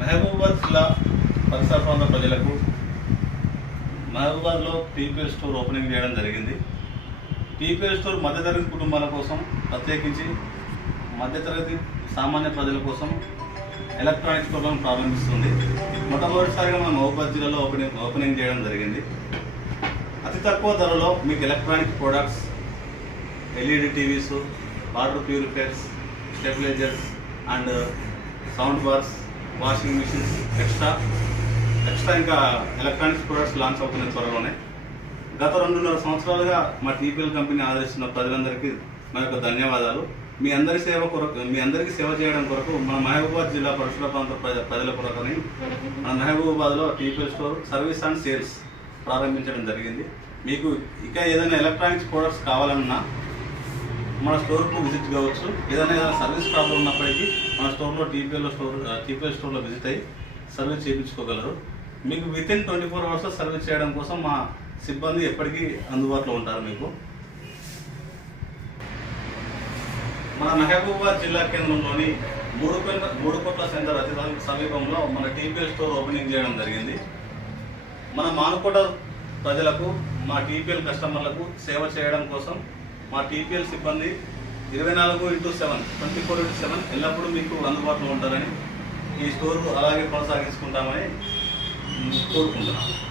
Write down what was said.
మహబూబాబాద్ జిల్లా పరిసర ప్రాంత ప్రజలకు మహబూబాబాద్లో టీపీఎల్ స్టోర్ ఓపెనింగ్ చేయడం జరిగింది. టీపీఎల్ స్టోర్ మధ్యతరగతి కుటుంబాల కోసం, ప్రత్యేకించి మధ్యతరగతి సామాన్య ప్రజల కోసం ఎలక్ట్రానిక్ స్టోర్లను ప్రారంభిస్తుంది. మొట్టమొదటిసారిగా మన మహబూబాబాద్ జిల్లాలో ఓపెనింగ్ చేయడం జరిగింది. అతి తక్కువ ధరలో మీకు electronic products, LED TVs, water purifiers, stabilisers and sound bars, washing machines, extra ఇంకా ఎలక్ట్రానిక్స్ ప్రొడక్ట్స్ లాంచ్ అవుతున్న త్వరలోనే. గత 2.5 సంవత్సరాలుగా మా టీపీఎల్ కంపెనీ ఆదరిస్తున్న ప్రజలందరికీ మా యొక్క ధన్యవాదాలు. మీ అందరికీ సేవ చేయడం కొరకు మన మహబూబాబాద్ జిల్లా పరిసర ప్రాంత ప్రజల కొరకని మన మహబూబాబాద్లో TPL store service and sales ప్రారంభించడం జరిగింది. మీకు ఇక ఏదైనా ఎలక్ట్రానిక్స్ ప్రొడక్ట్స్ కావాలన్నా మన స్టోర్కు విజిట్ కావచ్చు. ఏదైనా సర్వీస్ ప్రాబ్లం ఉన్నప్పటికీ మన స్టోర్లో టీపీఎల్ స్టోర్లో విజిట్ అయ్యి సర్వీస్ చేయించుకోగలరు. మీకు వితిన్ 24 అవర్స్ సర్వీస్ చేయడం కోసం మా సిబ్బంది ఎప్పటికీ అందుబాటులో ఉంటారు. మీకు మన మహబూబాబాద్ జిల్లా కేంద్రంలోని 3 కోట్ల సెంటర్ అతి సమీపంలో మన టీపీఎల్ స్టోర్ ఓపెనింగ్ చేయడం జరిగింది. మన మానుకోట ప్రజలకు, మా టీపీఎల్ కస్టమర్లకు సేవ చేయడం కోసం మా టీపీఎల్ సిబ్బంది 24/7 ఎల్లప్పుడూ మీకు అందుబాటులో ఉంటారని, ఈ స్టోర్ అలాగే కొనసాగించుకుంటామని కోరుకుంటున్నాను.